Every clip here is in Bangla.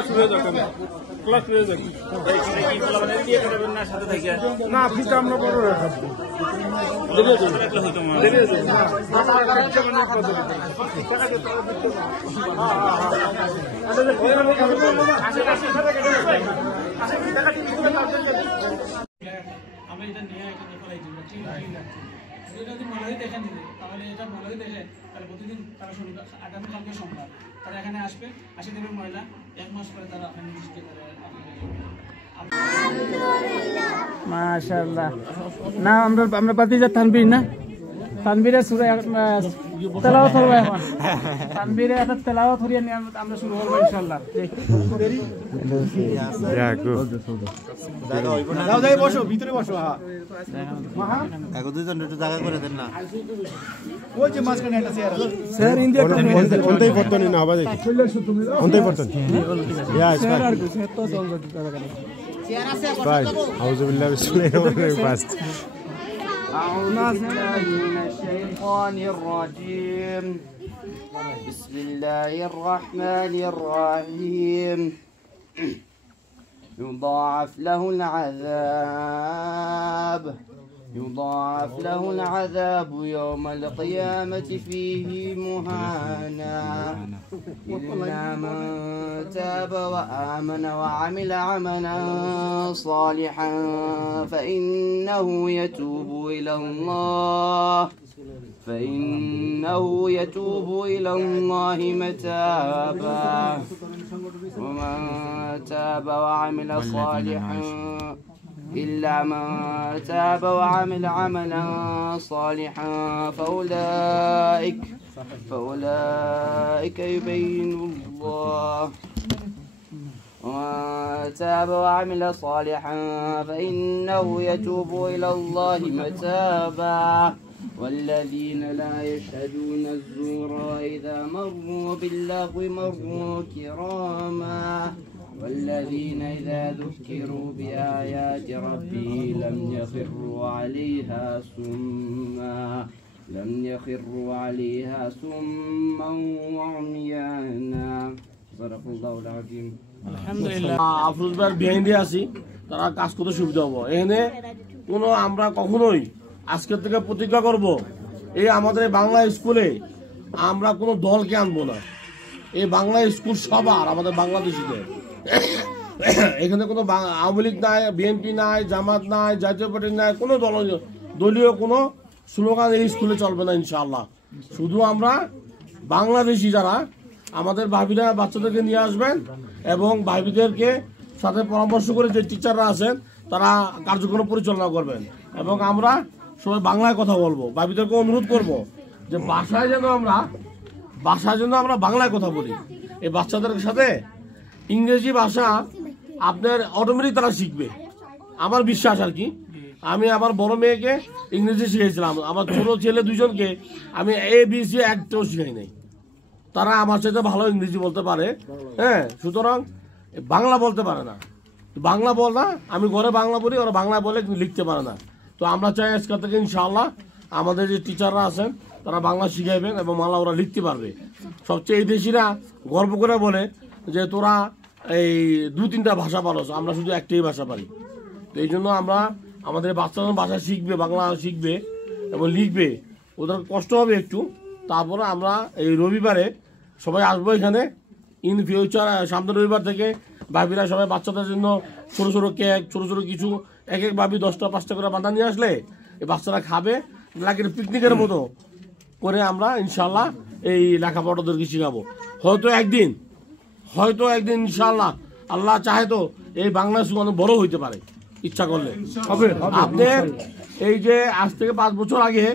ক্লাস শুরু হয়ে যাবে ক্লাস শুরু হয়ে যাবে না ফিটা আমরা বড় রাখবো যদি মলাহি দেখেন তাহলে এটা মলাহি দেখে তাহলে প্রতিদিন তারা শনিবার আগামী কালকে সোমবার তারা এখানে আসবে আসে দেবে ময়লা 1 মাস পরে তারা আপনার নির্দিষ্ট করে মাশাআল্লাহ না আমরা পাতিজা তানবীর না তানবীরের সূরা তেলাওয়াত হবে এখন তানবীরে এটা তেলাওয়াত হরিয়ে নিয়ে আমরা শুরু করব ইনশাআল্লাহ দাও যাই বসো ভিতরে বসো হ্যাঁ এক দুইজন একটু জায়গা করে দেন না ওই যে মাঝখানে একটা চেয়ার আছে স্যার ইন্ডিয়া কোনটাই পড়তনি না আবার কোনটাই পড়তনি ইয়া স্যার আর কিছু তো চলবে চেয়ার আছে আউযুবিল্লাহি বিসমিল্লাহির ফার্স্ট أعوذ بالله من الشيطان الرجيم بسم الله الرحمن الرحيم يضاعف له العذاب يوم القيامة فيه مهانا إلا من تاب وآمن وعمل عملا صالحا فإنه يتوب إلى الله متابا ومن تاب وعمل صالحا إلا من تاب وعمل عملا صالحا فأولئك يبين الله ومن تاب وعمل صالحا فإنه يتوب إلى الله متابا والذين لا يشهدون الزور إذا مروا باللغو مروا كراما والذين إذا ذكروا بآيات ربه لم يخروا عليها سما وعميانا صدق الله العظيم আলহামদুলিল্লাহ আফরোজ ভাইয়ের বিহাইন্ডে আছি তারা কাজ করতে সুবিধা হবো এখানে কোনো আমরা কখনোই আজকের থেকে প্রতিজ্ঞা করব এই আমাদের বাংলা স্কুলে আমরা কোনো দলকে আনবো না এই বাংলা স্কুল সবার আমাদের বাংলাদেশিদের এখানে কোনো আওয়ামী লীগ নাই বিএনপি নাই জামাত নাই জাতীয় পার্টি নাই কোনো দলীয় কোনো স্লোগান এই স্কুলে চলবে না ইনশাআল্লাহ শুধু আমরা বাংলাদেশি যারা আমাদের ভাবিরা বাচ্চাদেরকে নিয়ে আসবেন এবং ভাবিদেরকে সাথে পরামর্শ করে যে টিচাররা আছেন তারা কার্যক্রম পরিচালনা করবেন এবং আমরা সবাই বাংলায় কথা বলবো ভাবিদেরকে অনুরোধ করব যে বাসায় যেন আমরা বাংলায় কথা বলি এই বাচ্চাদের সাথে ইংরেজি ভাষা আপনার অটোমেটিক তারা শিখবে আমার বিশ্বাস আর কি আমি আমার বড় মেয়েকে ইংরেজি শিখিয়েছিলাম আমার ছোট ছেলে দুজনকে আমি ABC একটাও শিখাই নাই তারা আমার সাথে ভালো ইংরেজি বলতে পারে হ্যাঁ সুতরাং বাংলা বলতে পারে না বাংলা বল না আমি ঘরে বাংলা বলি ওরা বাংলা বলে লিখতে পারে না তো আমরা চাই আজকাল থেকে ইনশাআল্লাহ আমাদের যে টিচাররা আছেন তারা বাংলা শিখাইবেন এবং বাংলা ওরা লিখতে পারবে সবচেয়ে এই দেশিরা গর্ব করে বলে যে তোরা এই 2-3টা ভাষা পারো আমরা শুধু একটাই ভাষা পারি তো এই জন্য আমরা আমাদের বাচ্চারা ভাষা শিখবে বাংলা শিখবে এবং লিখবে ওদের কষ্ট হবে একটু তারপরে আমরা এই রবিবারে সবাই আসবো এখানে ইন ফিউচার সামনের রবিবার থেকে ভাবিরা সবাই বাচ্চাদের জন্য ছোট ছোট কেক ছোট ছোট কিছু এক ভাবি 10টা 5টা করে বাঁধা নিয়ে আসলে এই বাচ্চারা খাবে লাগে পিকনিকের মতো করে আমরা ইনশাল্লাহ এই লেখাপড়া ওদেরকে শিখাবো হয়তো একদিন ইনশাল্লাহ আল্লাহ চাহে তো এই বাংলা স্কুল অনেক বড় হইতে পারে ইচ্ছা করলে আপনার এই যে আজ থেকে 5 বছর আগে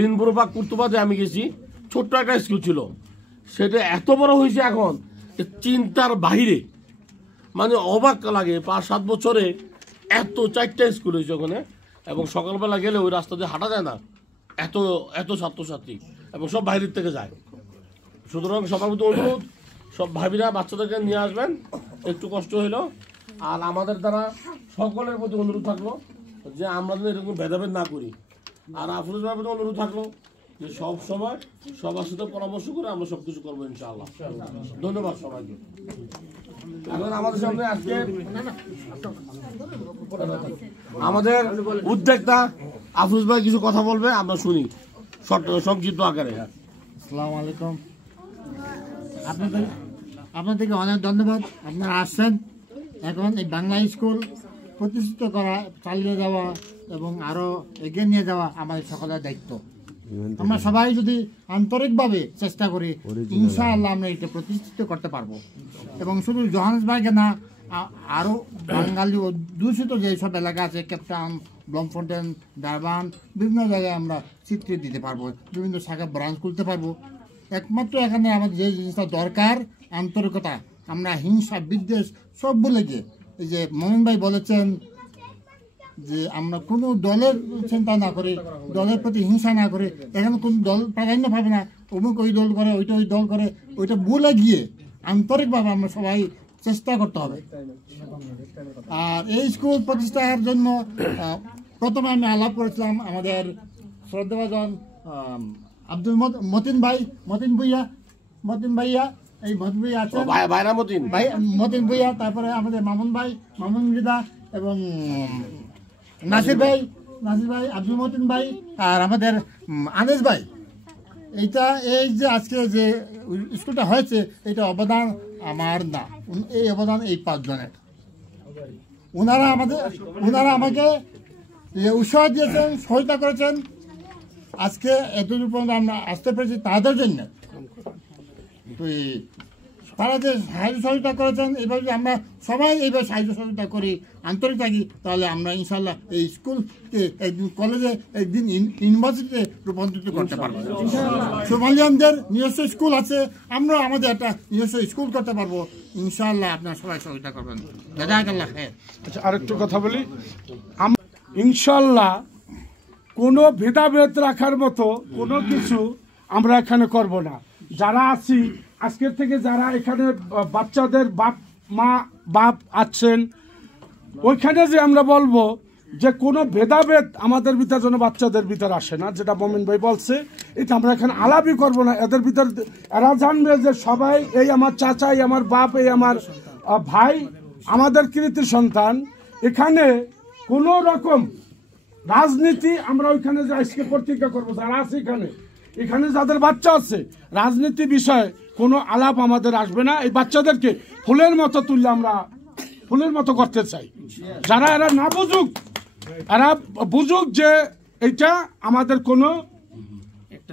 লিনপুর বা কুর্তুবাদে আমি গেছি ছোট্ট একটা স্কুল ছিল সেটা এত বড় হয়েছে এখন চিন্তার বাহিরে মানে অবাক লাগে 5-7 বছরে এত 4টা স্কুল হয়েছে ওখানে এবং সকালবেলা গেলে ওই রাস্তা দিয়ে হাঁটা যায় না এত ছাত্রছাত্রী এবং সব বাইরের থেকে যায় সুতরাং সবার মধ্যে অনুরোধ সব ভাবিরা বাচ্চাদেরকে নিয়ে আসবেন একটু কষ্ট হইলো আর আমাদের দ্বারা সকলের প্রতি অনুরোধ থাকলো যে আমরা যেন এরকম ভেদাভেদ না করি আর আফরোজ ভাইয়ের প্রতি অনুরোধ থাকলো যে সব সময় সবার সাথে পরামর্শ করে আমরা সবকিছু করবো ইনশাআল্লাহ। ধন্যবাদ সবাইকে। এখন আমাদের সামনে আজকে আমাদের উদ্যোক্তা আফরোজ ভাই কিছু কথা বলবে, আমরা শুনি সংক্ষিপ্ত আকারে। আসসালামু আলাইকুম। আপনাদেরকে অনেক ধন্যবাদ, আপনারা আসছেন। এখন এই বাংলা স্কুল প্রতিষ্ঠিত করা, চালিয়ে যাওয়া এবং আরও এগিয়ে নিয়ে যাওয়া আমাদের সকলের দায়িত্ব। আমরা সবাই যদি আন্তরিকভাবে চেষ্টা করি, ইনশাআল্লাহ আমরা এটা প্রতিষ্ঠিত করতে পারবো। এবং শুধু জোহান্সবার্গে না, আরও বাঙালি অধ্যুষিত যেসব এলাকা আছে, কেপটাউন, ব্লমফন্টেন, ডারবান, বিভিন্ন জায়গায় আমরা স্বীকৃতি দিতে পারবো, বিভিন্ন শাখা ব্রাঞ্চ খুলতে পারবো। একমাত্র এখানে আমাদের যে জিনিসটা দরকার, আন্তরিকতা। আমরা হিংসা, বিদ্বেষ সব ভুলে গিয়ে, এই যে মমিন ভাই বলেছেন যে আমরা কোনো দলের চিন্তা না করে, দলের প্রতি হিংসা না করে, এখানে কোনো দল প্রাধান্য পাবে না, অমুক ওই দল করে, ওইটা ওই দল করে, ওইটা ভুলে গিয়ে আন্তরিকভাবে আমরা সবাই চেষ্টা করতে হবে। আর এই স্কুল প্রতিষ্ঠার জন্য প্রথমে আমি আলাপ করেছিলাম আমাদের শ্রদ্ধাভাজন আব্দুল মতিন ভাইয়া, এই মতিন ভাইয়া আছেন, মতিন ভাইয়া, তারপরে আমাদের মামুন মৃদা এবং নাসির ভাই, আব্দুল মতিন ভাই, আর আমাদের আনিস ভাই। এই যে আজকে যে স্কুলটা হয়েছে, এটা অবদান আমার না, এই অবদান এই 5 জনের। ওনারা আমাকে উৎসাহ দিয়েছেন, সহায়তা করেছেন। আজকে এতদূর পর্যন্ত আমরা আসতে পেরেছি তাদের জন্য। তো তারা যে সাহায্য সহযোগিতা করেছেন, এইভাবে আমরা সবাই এইভাবে সাহায্য সহযোগিতা করি, আন্তরিক থাকি, তাহলে আমরা ইনশাল্লাহ এই স্কুলকে একদিন কলেজে, একদিন ইউনিভার্সিটিতে রূপান্তরিত করতে পারবো। সোমালিয়ানদের নিজস্ব স্কুল আছে, আমরা আমাদের একটা নিজস্ব স্কুল করতে পারবো ইনশাল্লাহ। আপনারা সবাই সহযোগিতা করবেন। জাযাকাল্লাহ খায়র। আচ্ছা, আরেকটু কথা বলি। ইনশাল্লাহ কোনো ভেদাভেদ রাখার মতো কোনো কিছু আমরা এখানে করব না। যারা আছি আজকের থেকে, যারা এখানে বাচ্চাদের বাপ আছেন, ওইখানে যে আমরা বলবো যে কোনো ভেদাভেদ আমাদের ভিতর যেন বাচ্চাদের ভিতর আসে না, যেটা মমিন ভাই বলছে, এটা আমরা এখানে আলাপই করব না। এদের ভিতর এরা জানবে যে সবাই, এই আমার চাচা, এই আমার বাপ, এই আমার ভাই, আমাদের কৃতি সন্তান। এখানে কোনো রকম রাজনীতি আমরা ওইখানে যে আজকে প্রতিজ্ঞা করবো, যারা আছে এখানে যাদের বাচ্চা আছে, রাজনীতি বিষয়ে কোনো আলাপ আমাদের আসবে না। এই বাচ্চাদেরকে ফুলের মতো তুললে আমরা ফুলের মতো করতে চাই। যারা এরা না বুঝুক, এরা বুঝুক যে এইটা আমাদের কোনো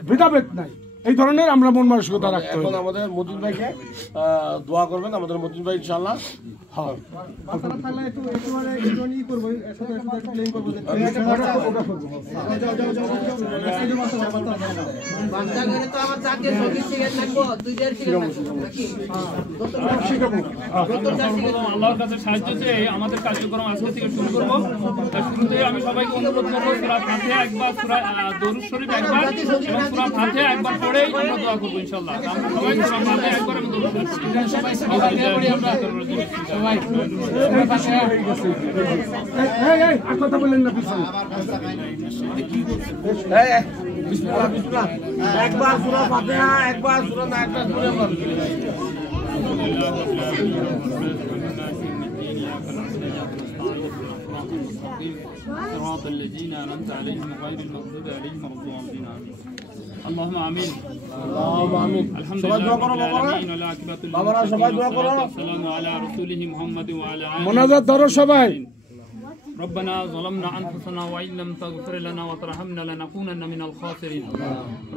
ভেদাভেদ নাই, এই ধরনের আমরা মন মানসিকতা রাখতে হবে। এখন আমাদের মতিন ভাইকে দোয়া করবেন, আমাদের মতিন ভাই ইনশাআল্লাহ। হ্যাঁ, আল্লাহর কাছে সাহায্য চেয়ে আমাদের কার্যক্রম আজকে থেকে শুরু করবো। শুরুতে আমি সবাইকে অনুরোধ করবো, সূরা ফাতিহা একবার, সূরা দরুদ শরীফ একবার এবং সূরা ফাতিহা একবার পড়েই আমরা দোয়া করবো ইনশাআল্লাহ। আমরা সবাই সূরা ফাতিহা একবার এবং দরুদ শরীফ সবাই কথা বলেন না পিছনে। বিসমিল্লাহ, একবার সূরা ফাতিহা, একবার সূরা না, একটা সূরা বল। صراط الذين أنعمت عليهم غير المغضوب عليهم ولا الضالين. اللهم آمين. اللهم آمين. الحمد সবাই দোয়া لله করো رب বাবারা, العالمين والعاقبة বাবারা সবাই দোয়া করো। للمتقين والسلام على رسوله محمد وعلى آله মোনাজাত ধরো সবাই। ربنا ظلمنا أنفسنا وإن لم تغفر لنا وترحمنا لنكونن من الخاسرين.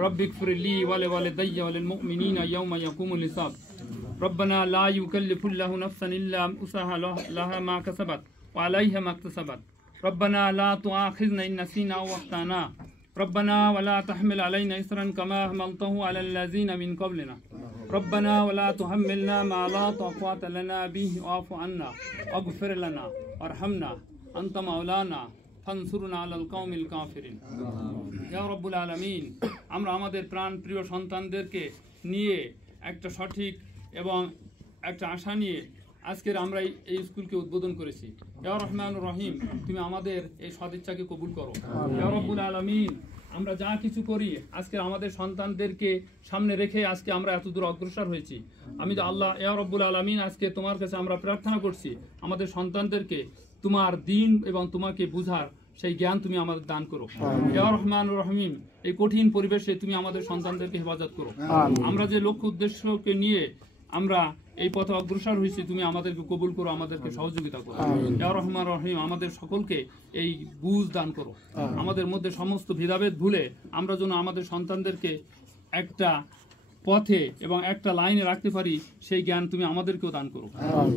رب اغفر لي ولوالدي وللمؤمنين يوم يقوم الحساب. ربنا لا يكلف الله نفسا إلا وسعها لها ما كسبت وعليها ما اكتسبت. ربنا لا تؤاخذنا إن نسينا أو أخطأنا. ربنا ولا تحمل علينا إصرا كما حملته على الذين من قبلنا. ربنا ولا تحملنا ما لا طاقة لنا به واعف عنا واغفر لنا وارحمنا أنت مولانا فانصرنا على القوم الكافرين. يا رب العالمين, আমরা আমাদের প্রাণ প্রিয় সন্তানদেরকে নিয়ে একটা সঠিক এবং একটা আশা নিয়ে আজকের আমরা এই স্কুলকে উদ্বোধন করেছি। ইয়া রহমানুর রহিম, তুমি আমাদের এই সদিচ্ছাকে কবুল করো। ইয়া রব্বুল আলামিন, আমরা যা কিছু করি আজকে আমাদের সন্তানদেরকে সামনে রেখে আজকে আমরা এত দূর অগ্রসর হয়েছি। আমি তো আল্লাহ ইয়া রব্বুল আলামিন আজকে তোমার কাছে আমরা প্রার্থনা করছি আমাদের সন্তানদেরকে তোমার দ্বীন এবং তোমাকে বুঝার সেই জ্ঞান তুমি আমাদের দান করো। ইয়া রহমানুর রহিম, এই কঠিন পরিবেশে তুমি আমাদের সন্তানদেরকে হেফাজত করো। আমরা যে লক্ষ্য উদ্দেশ্যকে নিয়ে আমরা এই পথে অগ্রসর হয়েছি তুমি আমাদেরকে কবুল করো, আমাদেরকে সহযোগিতা করো। ইয়া রহমান রহিম, আমাদের সকলকে এই বুঝ দান করো। আমাদের মধ্যে সমস্ত ভেদাভেদ ভুলে আমরা যেন আমাদের সন্তানদেরকে একটা পথে এবং একটা লাইনে রাখতে পারি সেই জ্ঞান তুমি আমাদেরকেও দান করো।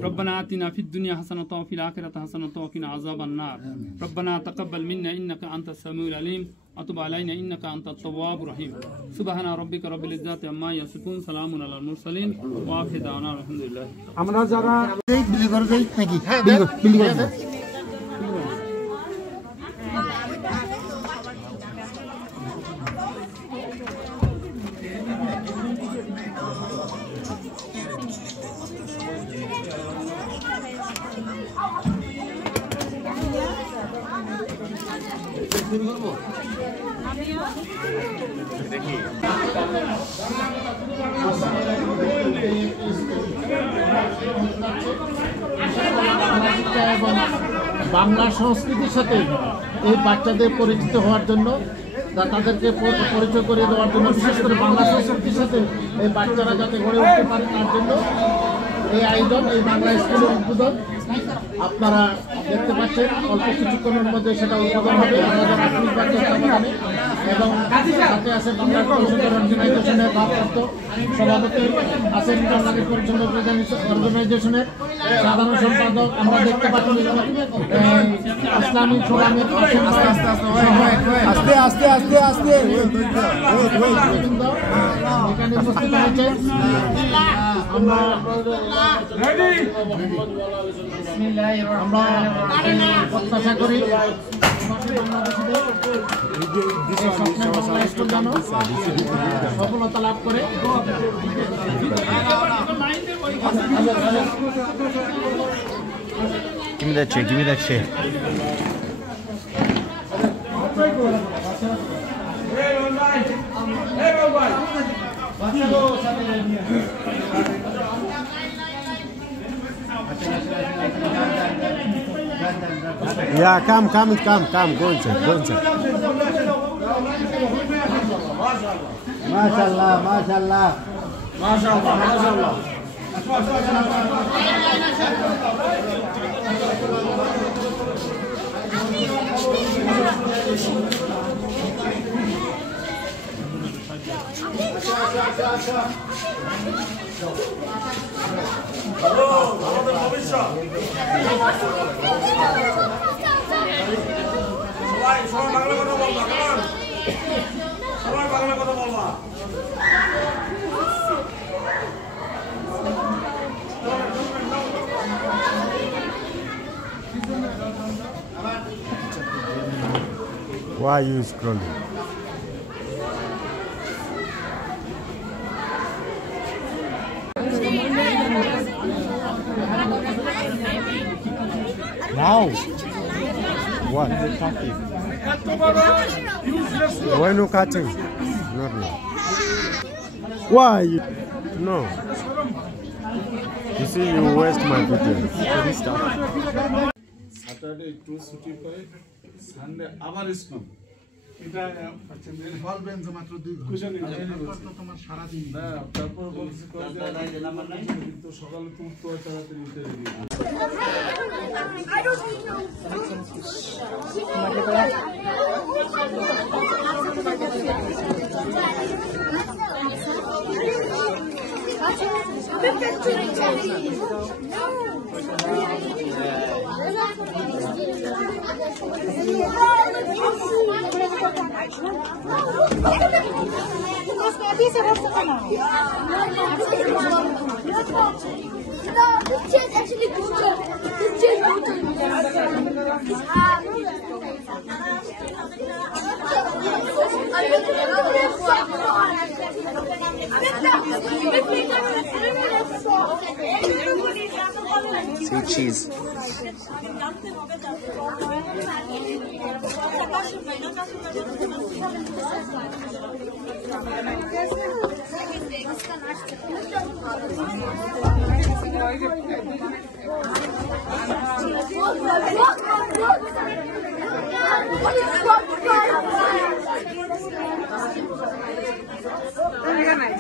রব্বানা আতিনা ফিদ দুনিয়া হাসানাতাও ওয়া ফিল আখিরাতি হাসানাতাও ওয়া কিনা আযাবান নার। রব্বানা তাকাব্বাল মিন্না ইন্নাকা আনতাস সামিউল আলিম ওয়া তুব আলাইনা ইন্নাকা আনতাত তাওয়াবুর রহিম। সুবহানা রাব্বিকা রাব্বিল ইজ্জাতি আম্মা ইয়াসিফুন, সালামুন আলাল মুরসালিন ওয়া আখিরু দাওয়ানা আলহামদুলিল্লাহ। আমরা যারা বিলি করে দেই নাকি? হ্যাঁ, বিলি করে দেই। বাংলা সংস্কৃতির সাথে এই বাচ্চাদের পরিচিত হওয়ার জন্য, তাদেরকে পরিচয় করিয়ে দেওয়ার জন্য, বিশেষ করে বাংলা সংস্কৃতির সাথে এই বাচ্চারা যাতে গড়ে উঠতে পারে তার জন্য এই আয়োজন, এই বাংলা স্কুলের উদ্বোধন আপনারা দেখতে পাচ্ছেন। অল্প কিছুক্ষণের মধ্যে সেটা উদ্বোধন হবে আমাদের আশীর্বাদ তত্ত্বাবধানে, এবং সাথে আছে বাংলা পরিষদের অর্গানাইজেশনের ভারপ্রাপ্ত সভাপতি আছেন, বাংলাদেশ পরিচ্ছন্ন অর্গানাইজেশনের সাধারণ সম্পাদক আমরা দেখতে পাচ্ছি ইসলামিক ফোরামের এখানে উপস্থিত হয়েছে। আমরা প্রত্যাশা করি স্বপ্নের বাংলা স্কুল যেন সফলতা লাভ করে। Give me that chair, give me that chair. Yeah, come, go inside. MashaAllah, MashaAllah. আমাদের ভবিষ্যৎ সবাই বাংলা কথা বলবা, সবাই বাংলা কথা বলবা। Why are you scrolling? Now, what? Why no cutting? Not now. Why? No. You see, you waste my video. Saturday একটু ছুটি পাই, সানডে আবার স্কুল। এটা ফল বেঞ্চ মাত্র 2 ঘন্টা। তোমার সারা দিন না, তারপর বলছি তো সকালে তো উঠতে হয় তাড়াতাড়ি উঠে Sweet cheese.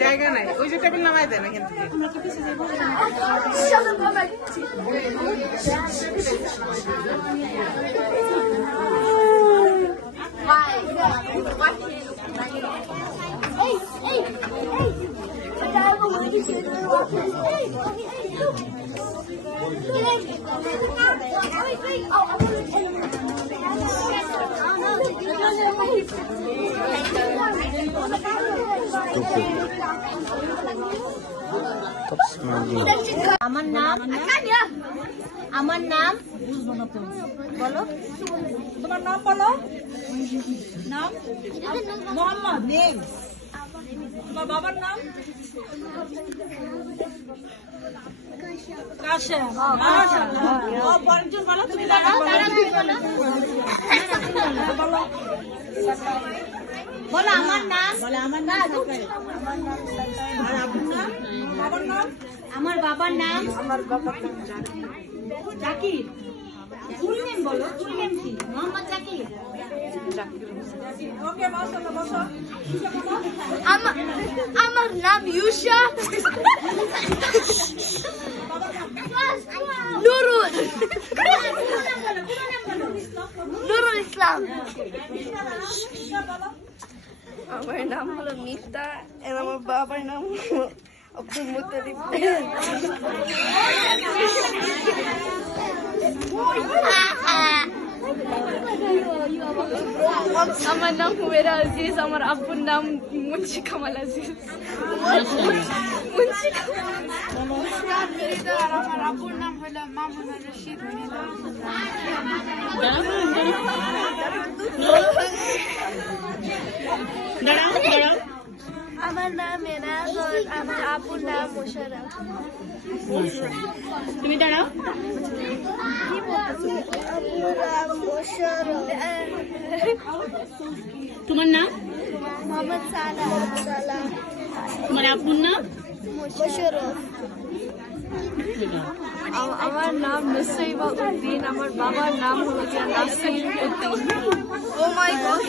জায়গা নাই ওই যে টেবিল নামাই দেন এখান থেকে আমার নাম বলো তোমার নাম বলো নাম মোহাম্মদ নেম তোমার বাবার নাম কাশেম পঞ্চম বলো তুমি বলো বলো আমার নাম আমার বাবার নাম জাকির ফুল নেম বলো ফুল নেম কি মোহাম্মদ জাকির ওকে মাশাআল্লাহ বসো আমার নাম ইউসা নুরুল ইসলাম আমার নাম হলো মিফতা আর আমার বাবার নাম আব্দুল মুত্তালিব আমার নাম হুমেরা আজিজ আমার আব্বুর নাম মুন্সি কামাল আজিজ মুন্সি আর আমার আব্বুর নাম হলো মামুন রশিদ আমার নাম এনাজ আমার আব্বুর নাম মোশাররফ তুমি দাঁড়াও তোমার নাম মোহাম্মদ সালাহ তোমার আব্বুর নাম মোশাররফ আমার নাম নুসাইবা উদ্দিন আমার বাবার নাম হলো নাসির উদ্দিন ও মাই গড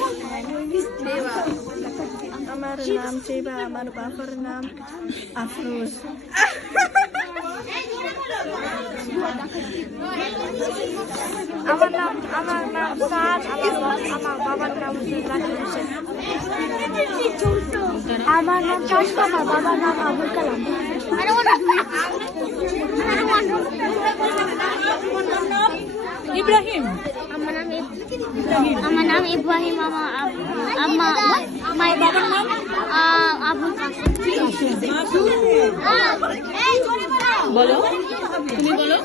আমার নাম চেবা আমার বাবার নাম আফরোজ আমার নাম সাদ আমার বাবার নাম জাকির হোসেন আমার নাম চাষা আমার বাবার নাম আবুল কালাম ইব্রাহিম আমার নাম ইব্রাহিম আমার বাবার নাম আবুল কাসেম বলো তুমি বলো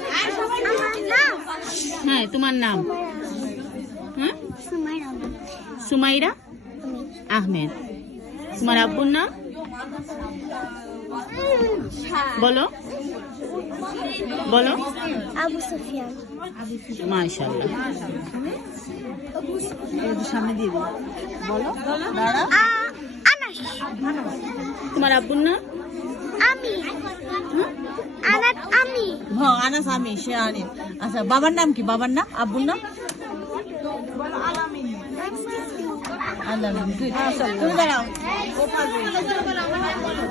হ্যাঁ তোমার নাম হ্যাঁ সুমাইরা আহমেদ তোমার আব্বুর নাম বলো বলো আবু সুফিয়ান মাশাআল্লাহ সামনে দিয়ে বলো আনাস তোমার আব্বুর নাম আমি আনাস আমি হ্যাঁ আনাস আমি সে আনিস আচ্ছা বাবার নাম কি বাবার নাম আব্বুর নাম আলামিন তুমি দাঁড়াও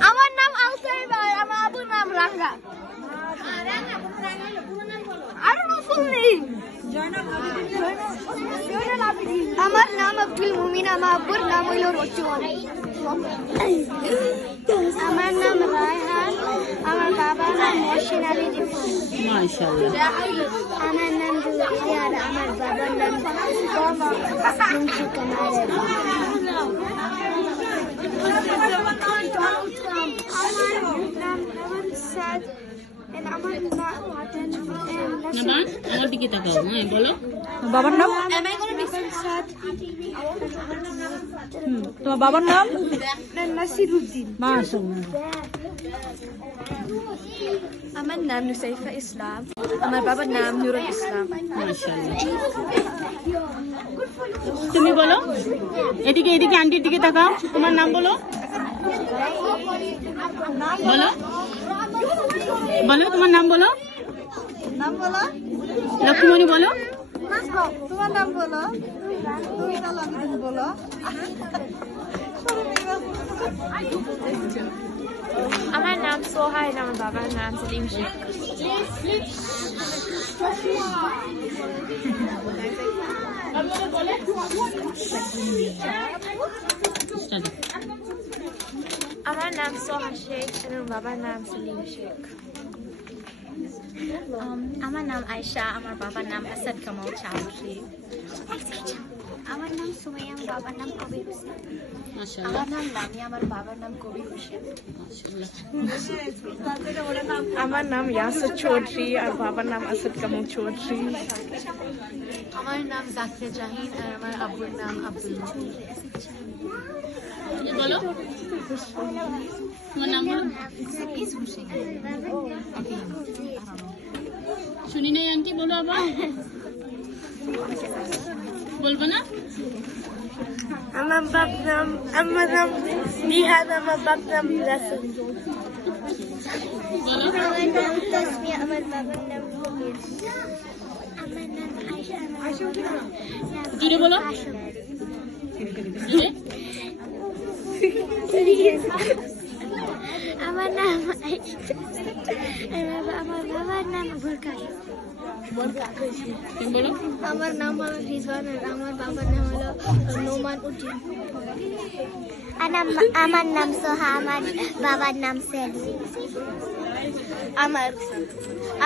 আমার নাম আউসাইবা আমার আব্বুর নাম রাঙ্গা আমার নাম আব্দুল মুমিন আমার আব্বুর নাম হইল রচুয়ান আমার নাম রায়হান আমার বাবার নাম মহসিন আলী মাশাআল্লাহ আমার নাম জুলফিয়া আর আমার বাবার নাম মুন্সি কামাল আমার দিকে তাকাও হ্যাঁ বলো বাবার নাম তোমার বাবার নাম নাসিরউদ্দিন মাশাআল্লাহ আমার নাম নুসাইফা ইসলাম, আমার বাবার নাম নুরুল ইসলাম। তুমি বলো, এদিকে এদিকে আন্টির দিকে তাকাও, তোমার নাম বলো, বলো বলো তোমার নাম বলো, লক্ষ্মীমণি বলো, তোমার নাম বলো, বলো। আমার নাম সোহাই, আমার বাবার নাম সেলিম শেখ। আমার নাম সোহা শেখ, আমার বাবার নাম সেলিম শেখ। আমার নাম আয়েশা, আমার বাবার নাম আসাদ কামাল চৌধুরী। আমার নাম সুমাইয়া, আমার বাবার নাম কবির হোসেন। আমার নাম লামিয়া, আমার বাবার নাম কবির হোসেন। আমার নাম ইয়াসুর চৌধুরী, আর বাবার নাম আসাদ কামাল চৌধুরী। আমার নাম জাকিয়া জাহিন, আর আমার আব্বুর নাম আব্দুল মতিন। বলো তোমার নাম বলো। শুনি নাই আন্টি, বলো আবার, বলবো না? আমার নাম নিহাদ, আমার বাপ নাম রাসেল। আমার নাম তাসমিয়া, আমার বাবার নাম কবির। আমার নাম আয়েশা, জুড়ে বলো, আমার নাম আয়েশা, আমার বাবার নাম আবুল কালাম। আমার নাম হলো রিজওয়ান, আমার বাবার নাম হলো নোমান উদ্দিন। আমার নাম সোহা, আমার বাবার নাম সেলিম।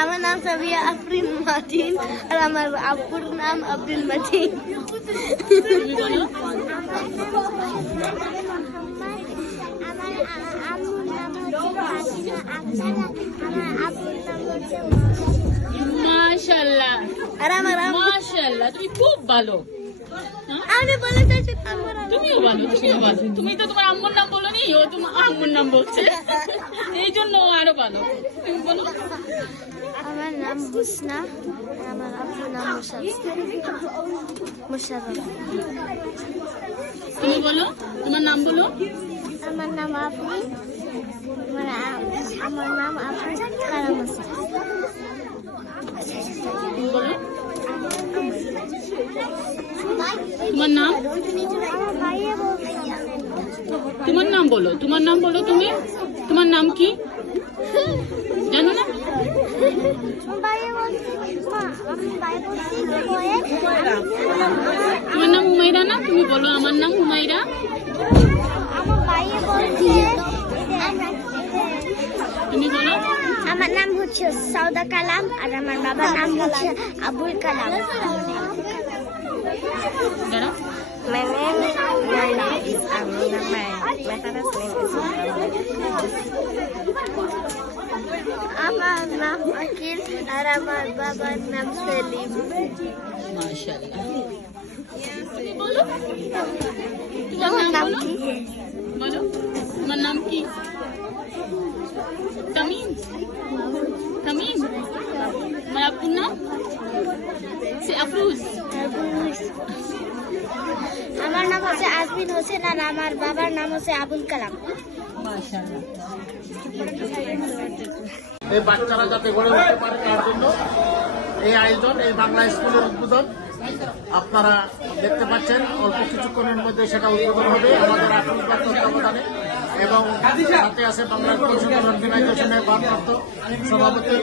আমার নাম সাবিয়া আফরিন মাতিন, আর আমার আব্বুর নাম আব্দুল মতিন। মাশাআল্লাহ, মাশাআল্লাহ, তুমি খুব ভালো। তুমিও ভালো, তুমিও ভালো। তুমি তো তোমার আম্মুর নাম বলোনি, ও তোমার আম্মুর নাম বলছে, এই জন্য ও আরো ভালো। তুমি বলো। আমার নাম হুসনা, আমার আব্বুর নাম মুশাররফ। তুমি বলো, তোমার নাম বলো। আমার নাম আফরিন, আমার নাম আফরিন কালাম। বলো তোমার নাম, তোমার নাম বলো, তোমার নাম বলো। তুমি, তোমার নাম কি জানো না? তোমার নাম হুমাইরা না? তুমি বলো আমার নাম হুমাইরা। তুমি বলো। আমার নাম হচ্ছে সাউদা কালাম, আর আমার বাবার নাম হচ্ছে আবুল কালাম। আমার নাম আকিল, আর আমার বাবার নাম সেলিম। মাশাআল্লাহ। তোমার নাম কি? বলো তোমার নাম কি? তামিম। তামিম। আমার আব্বুর নাম আফরোজ। আমার নাম হচ্ছে আজমিন হোসেন, আর আমার বাবার নাম হচ্ছে আবুল কালাম। মাশাআল্লাহ। এই বাচ্চারা যাতে গড়ে উঠতে পারে তার জন্য এই আয়োজন, এই বাংলা স্কুলের উদ্বোধন আপনারা দেখতে পাচ্ছেন। অল্প কিছুক্ষণের মধ্যে সেটা উদ্বোধন হবে আমাদের আফরোজবাদ তত্ত্বাবধানে, এবং সাথে আছে বাংলাদেশ পরিচ্ছন্ন অর্গানাইজেশনের ভারপ্রাপ্ত সভাপতি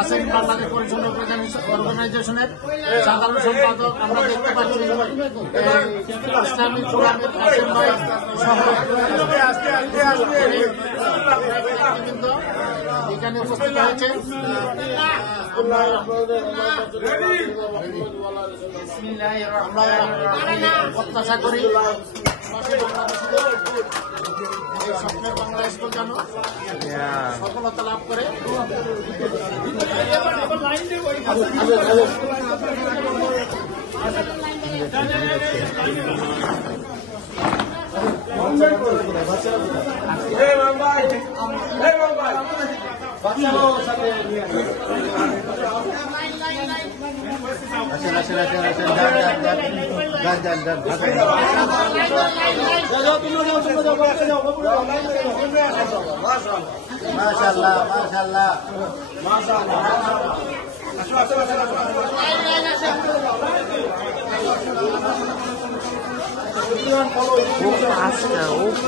আছেন, বাংলাদেশ পরিচ্ছন্ন অর্গানাইজেশনের সাধারণ সম্পাদক আমরা দেখতে পাচ্ছি, ইসলামী ফোরামের আসেন ভাই সহ এখানে উপস্থিত হয়েছে। আমরা প্রত্যাশা করি স্বপ্নের বাংলা স্কুল যেন সফলতা লাভ করে। Hey, মাশাআল্লাহ মাশাআল্লাহ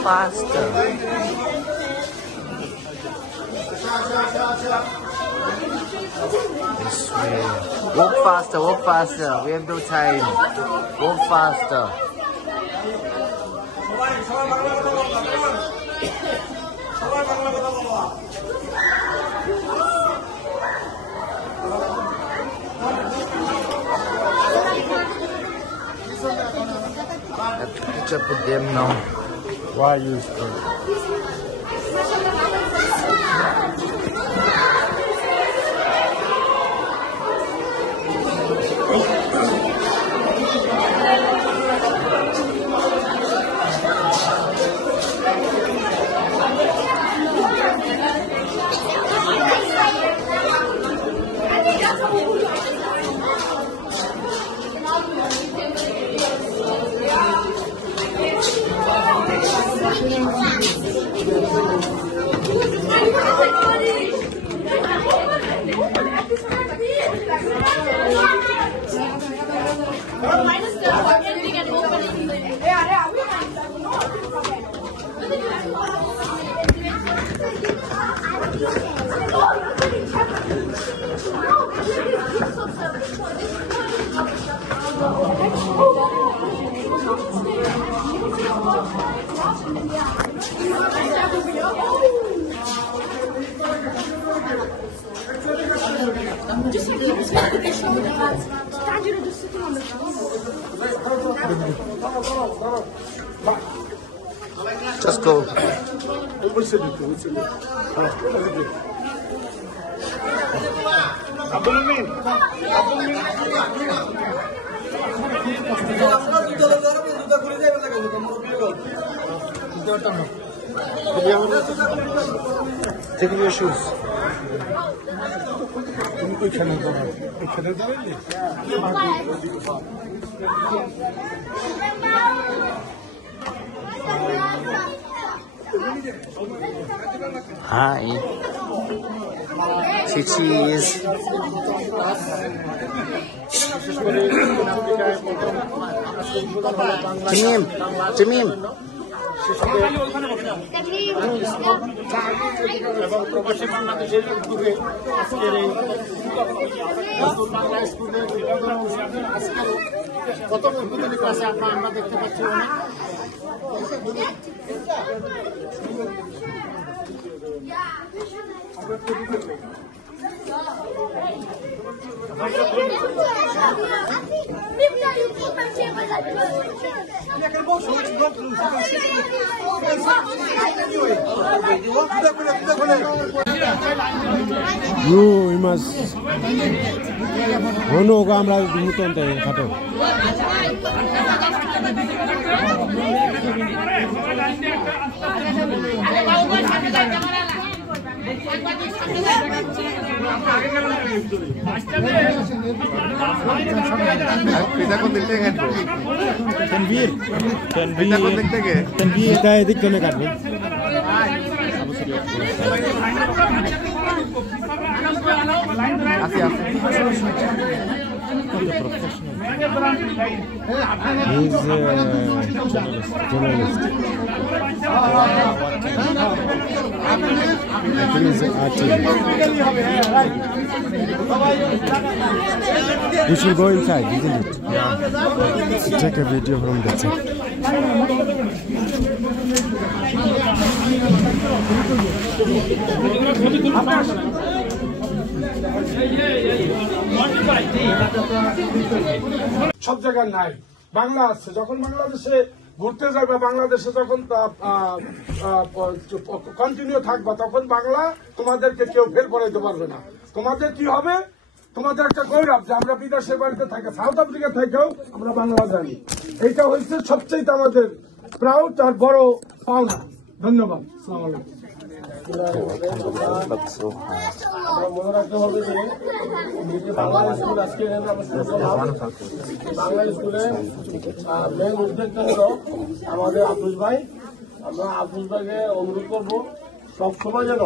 faster. This way. Walk faster. We have no time. Walk faster. Catch up with them now. Why you start? Just go. Take your shoes. Hi. Cheese. Tamim. এবং প্রবাসী বাংলাদেশের উদ্যোগে আজকের এই বাংলা স্কুলের আজকের প্রথম উদ্বোধনী ক্লাসে আমরা দেখতে পাচ্ছি You must. Oh no, আমরা মুতন তাই খাটো। Tanvir. এটা এদিক কেন কাটবে? Así. He's journalist. I think he's an artist. We should go inside, isn't it? Yeah. Take a video from that side. সব জায়গায় নাই, বাংলা আছে। যখন বাংলাদেশে ঘুরতে যাবে, বাংলাদেশে যখন কন্টিনিউ থাকবা, তখন বাংলা তোমাদেরকে কেউ ফেল করাইতে পারবে না। তোমাদের কি হবে, তোমাদের একটা গৌরব যে আমরা বিদেশের বাড়িতে থাকি, সাউথ আফ্রিকা থেকেও আমরা বাংলা জানি। এইটা হচ্ছে সবচেয়ে আমাদের প্রাউড আর বড় পাওনা। ধন্যবাদ। আসসালামু আলাইকুম। আমরা মনে রাখতে হবে যে বাংলা স্কুল আজকে বাংলা স্কুলে মেন উদ্যোগটা হলো আমাদের আফরোজ ভাই। আমরা আফরোজ ভাইকে অনুরোধ করবো সবসময় যেন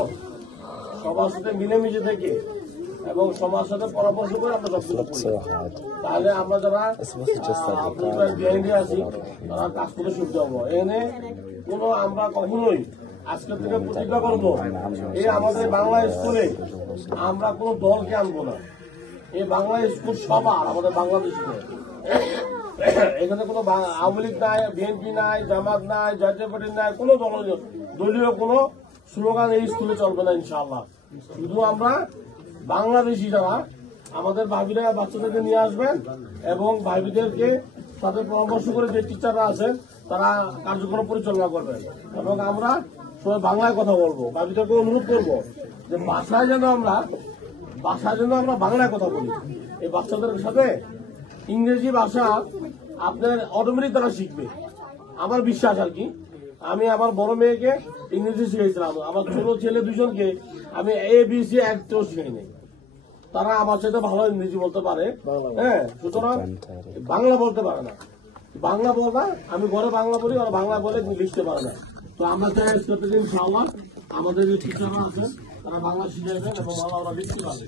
সবার সাথে মিলেমিশে থেকে এবং সবার সাথে পরামর্শ করে আমরা সবকিছু করি। তাহলে আমরা যারা আফরোজ ভাই বিহাইন্ডে আছি তারা কাজ করতে সুবিধা হবো। এখানে কোনো আমরা কখনোই আজকের থেকে প্রতিজ্ঞা করবো এই আমাদের বাংলা স্কুলে আমরা কোনো দলকে আনবো না। এই বাংলা স্কুল সবার আমাদের বাংলাদেশে এখানে কোনো আওয়ামী লীগ নাই, বিএনপি নাই, জামাত নাই, জাতীয় পার্টি নাই, কোনো দলীয় কোনো স্লোগান এই স্কুলে চলবে না ইনশাআল্লাহ। শুধু আমরা বাংলাদেশি যারা আমাদের ভাবিরা বাচ্চাদেরকে নিয়ে আসবেন এবং ভাবিদেরকে তাদের পরামর্শ করে যে টিচাররা আছেন তারা কার্যক্রম পরিচালনা করবেন এবং আমরা সবাই বাংলায় কথা বলবো। ভাবিদেরকে অনুরোধ করবো যে বাসায় যেন আমরা বাংলায় কথা বলি। এই বাচ্চাদের সাথে ইংরেজি ভাষা আপনার অটোমেটিক তারা শিখবে আমার বিশ্বাস আর কি। আমি আমার বড় মেয়েকে ইংরেজি শিখেছিলাম, আমার ছোট ছেলে দুজনকে আমি ABC একটাও শিখাই নাই। তারা আমার সাথে ভালো ইংরেজি বলতে পারে, হ্যাঁ, সুতরাং বাংলা বলতে পারে না। বাংলা বলবা আমি ঘরে বাংলা বলি, ওরা বাংলা বলে লিখতে পারে না। তো আমরা চাই ইনশাআল্লাহ আমাদের যে টিচাররা আছেন তারা বাংলা শিখাইবেন এবং বাংলা ওরা লিখতে পারবে।